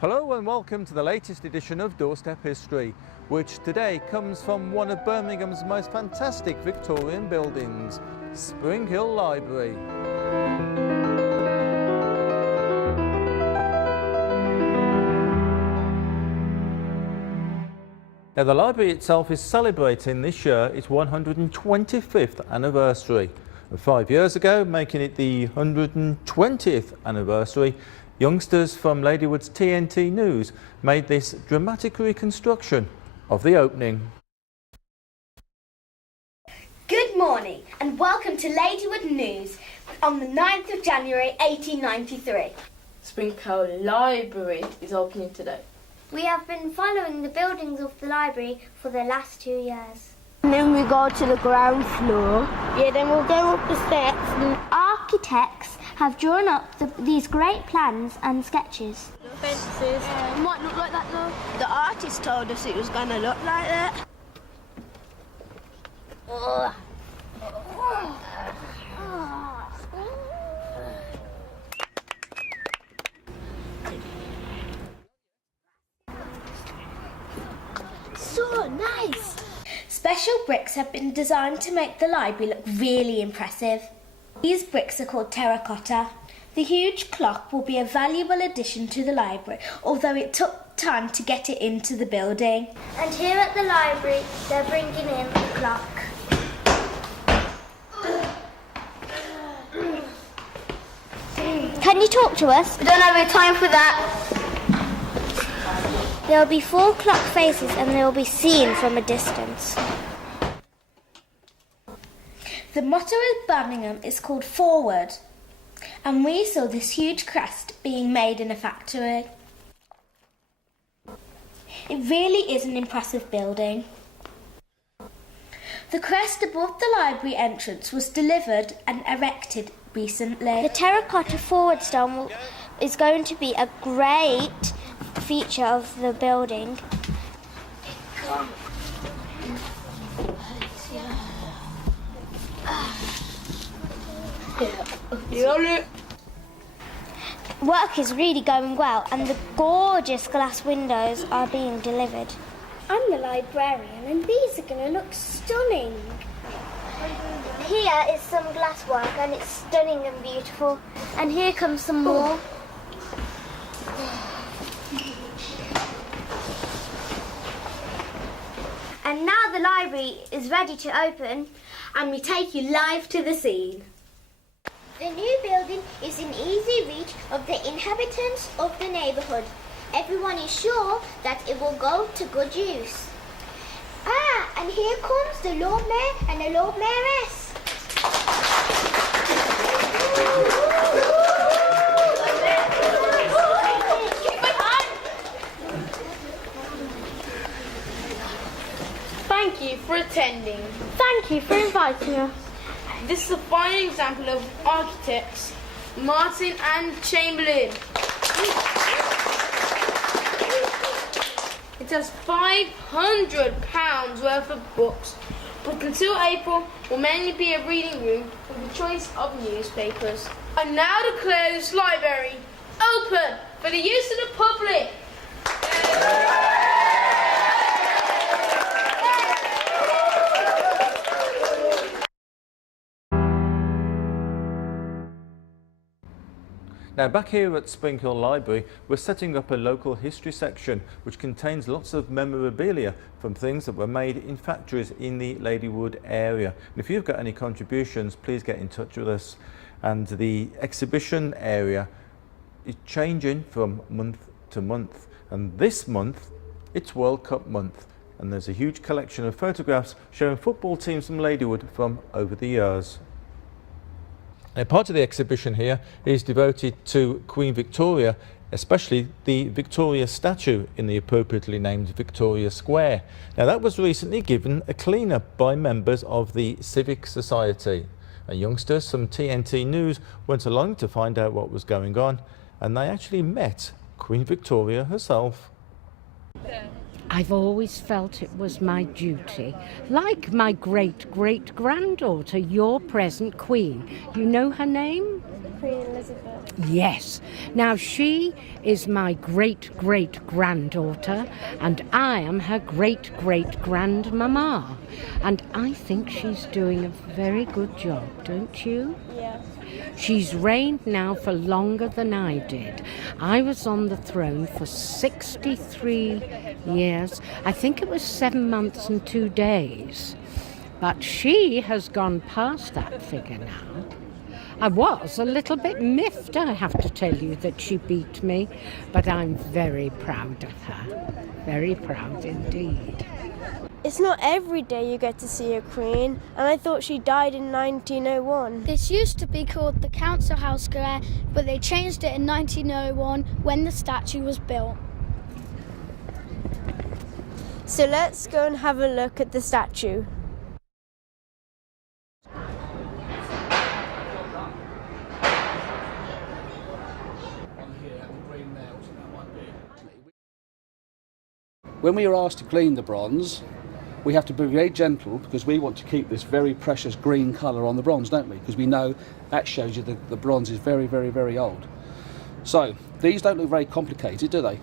Hello and welcome to the latest edition of Doorstep History, which today comes from one of Birmingham's most fantastic Victorian buildings, Spring Hill Library. Now, the library itself is celebrating this year its 125th anniversary. And 5 years ago, making it the 120th anniversary, youngsters from Ladywood's TNT News made this dramatic reconstruction of the opening. Good morning and welcome to Ladywood News on the 9th of January 1893. Spring Hill Library is opening today. We have been following the buildings of the library for the last 2 years. And then we go to the ground floor. Yeah, then we'll go up the steps. Architects have drawn up these great plans and sketches. The fences. It might look like that though. The artist told us it was going to look like that. So nice! Special bricks have been designed to make the library look really impressive. These bricks are called terracotta. The huge clock will be a valuable addition to the library, although it took time to get it into the building. And here at the library, they're bringing in the clock. Can you talk to us? We don't have any time for that. There will be 4 clock faces and they will be seen from a distance. The motto of Birmingham is called Forward, and we saw this huge crest being made in a factory. It really is an impressive building. The crest above the library entrance was delivered and erected recently. The terracotta forward stone is going to be a great feature of the building. Work is really going well and the gorgeous glass windows are being delivered. I'm the librarian and these are going to look stunning. Here is some glass work and it's stunning and beautiful. And here comes some more. And now the library is ready to open. And we take you live to the scene. The new building is in easy reach of the inhabitants of the neighbourhood. Everyone is sure that it will go to good use. Ah, and here comes the Lord Mayor and the Lord Mayoress. Thank you for attending. Thank you for inviting us. This is a fine example of architects Martin and Chamberlain. It has £500 worth of books, but until April will mainly be a reading room with a choice of newspapers. I now declare this library open for the use of the public. Now, back here at Spring Hill Library, we're setting up a local history section which contains lots of memorabilia from things that were made in factories in the Ladywood area. And if you've got any contributions, please get in touch with us. And the exhibition area is changing from month to month. And this month, it's World Cup month. And there's a huge collection of photographs showing football teams from Ladywood from over the years. Now, part of the exhibition here is devoted to Queen Victoria, especially the Victoria statue in the appropriately named Victoria Square. Now, that was recently given a clean-up by members of the Civic Society. And youngsters from TNT News went along to find out what was going on, and they actually met Queen Victoria herself. I've always felt it was my duty, like my great-great-granddaughter, your present queen. You know her name? Queen Elizabeth? Yes. Now, she is my great-great-granddaughter, and I am her great-great-grandmama. And I think she's doing a very good job, don't you? Yeah. She's reigned now for longer than I did. I was on the throne for 63 years. I think it was 7 months and 2 days. But she has gone past that figure now. I was a little bit miffed, I have to tell you, that she beat me, but I'm very proud of her. Very proud indeed. It's not every day you get to see a queen, and I thought she died in 1901. This used to be called the Council House Square, but they changed it in 1901 when the statue was built. So let's go and have a look at the statue. When we are asked to clean the bronze, we have to be very gentle because we want to keep this very precious green colour on the bronze, don't we? Because we know that shows you the bronze is very, very, very old. So, these don't look very complicated, do they?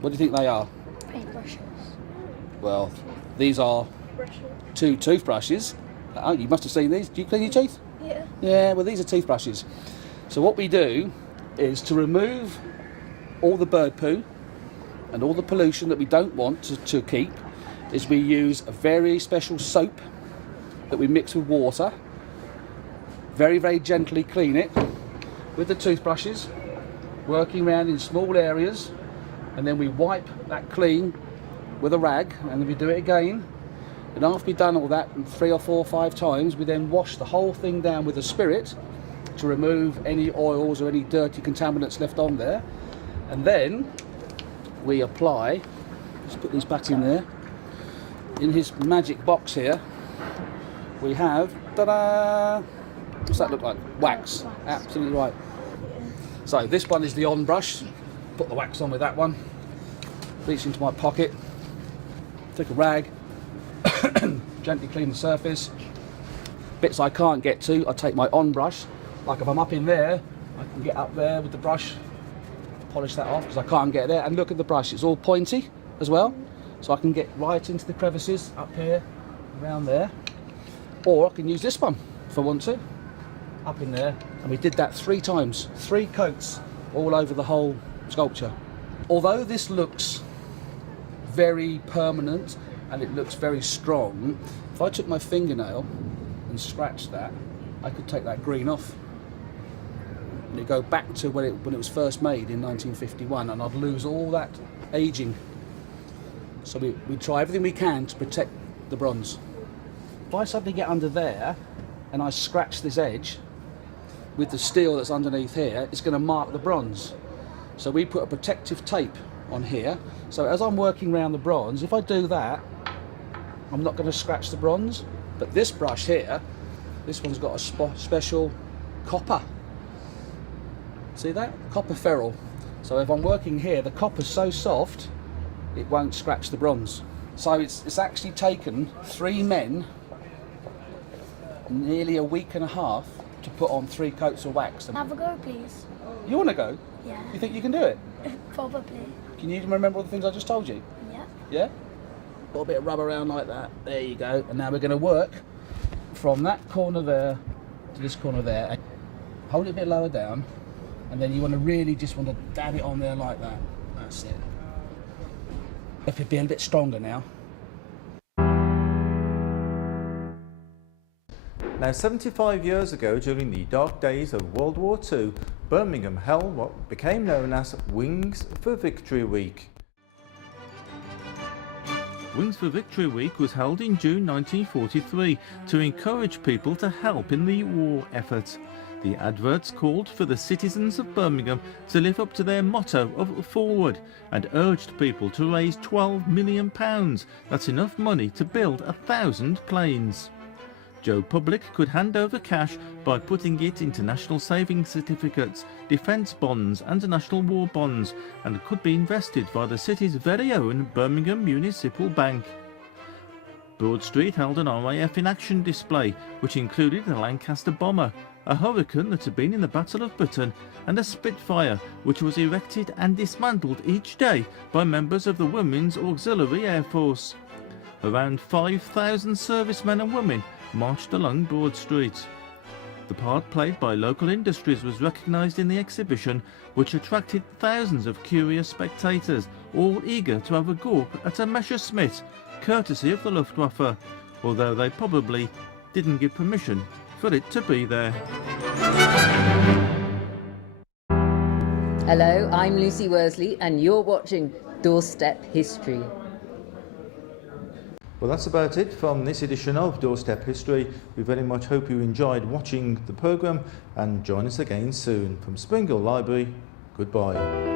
What do you think they are? Paintbrushes. Well, these are 2 toothbrushes. Oh, you must have seen these. Do you clean your teeth? Yeah. Yeah, well, these are toothbrushes. So what we do is to remove all the bird poo and all the pollution that we don't want to keep, is we use a very special soap that we mix with water, very, very gently clean it with the toothbrushes, working around in small areas, and then we wipe that clean with a rag, and then we do it again. And after we've done all that 3 or 4 or 5 times, we then wash the whole thing down with a spirit to remove any oils or any dirty contaminants left on there. And then we apply, let's put these back in there, in his magic box here, we have, ta-da! What's that look like? Wax. Absolutely right. So this one is the on brush. Put the wax on with that one. Reach into my pocket. Take a rag. Gently clean the surface. Bits I can't get to, I take my on brush. Like if I'm up in there, I can get up there with the brush, polish that off because I can't get there. And look at the brush, it's all pointy as well. So I can get right into the crevices up here, around there. Or I can use this one if I want to, up in there. And we did that 3 times, 3 coats all over the whole sculpture. Although this looks very permanent and it looks very strong, if I took my fingernail and scratched that, I could take that green off. And it'd go back to when it was first made in 1951, and I'd lose all that aging. So we try everything we can to protect the bronze. If I suddenly get under there and I scratch this edge with the steel that's underneath here, it's going to mark the bronze. So we put a protective tape on here. So as I'm working around the bronze, if I do that, I'm not going to scratch the bronze. But this brush here, this one's got a special copper. See that? Copper ferrule. So if I'm working here, the copper's so soft, it won't scratch the bronze. So it's actually taken 3 men nearly a week and a half to put on 3 coats of wax. Have a go, please. You want to go? Yeah. You think you can do it? Probably. Can you remember all the things I just told you? Yeah. Yeah? Put a bit of rub around like that. There you go. And now we're going to work from that corner there to this corner there. Hold it a bit lower down, and then you want to really just want to dab it on there like that. That's it. If it be a bit stronger now. Now, 75 years ago, during the dark days of World War II, Birmingham held what became known as Wings for Victory Week. Wings for Victory Week was held in June 1943 to encourage people to help in the war effort. The adverts called for the citizens of Birmingham to live up to their motto of Forward and urged people to raise £12 million. That's enough money to build 1,000 planes. Joe Public could hand over cash by putting it into national savings certificates, defence bonds and national war bonds, and could be invested by the city's very own Birmingham Municipal Bank. Broad Street held an RAF in action display, which included a Lancaster bomber, a Hurricane that had been in the Battle of Britain, and a Spitfire which was erected and dismantled each day by members of the Women's Auxiliary Air Force. Around 5,000 servicemen and women marched along Broad Street. The part played by local industries was recognised in the exhibition, which attracted thousands of curious spectators, all eager to have a gawp at a Messerschmitt, courtesy of the Luftwaffe, although they probably didn't give permission for it to be there. Hello, I'm Lucy Worsley and you're watching Doorstep History. Well, that's about it from this edition of Doorstep History. We very much hope you enjoyed watching the programme, and join us again soon. From Spring Hill Library, goodbye.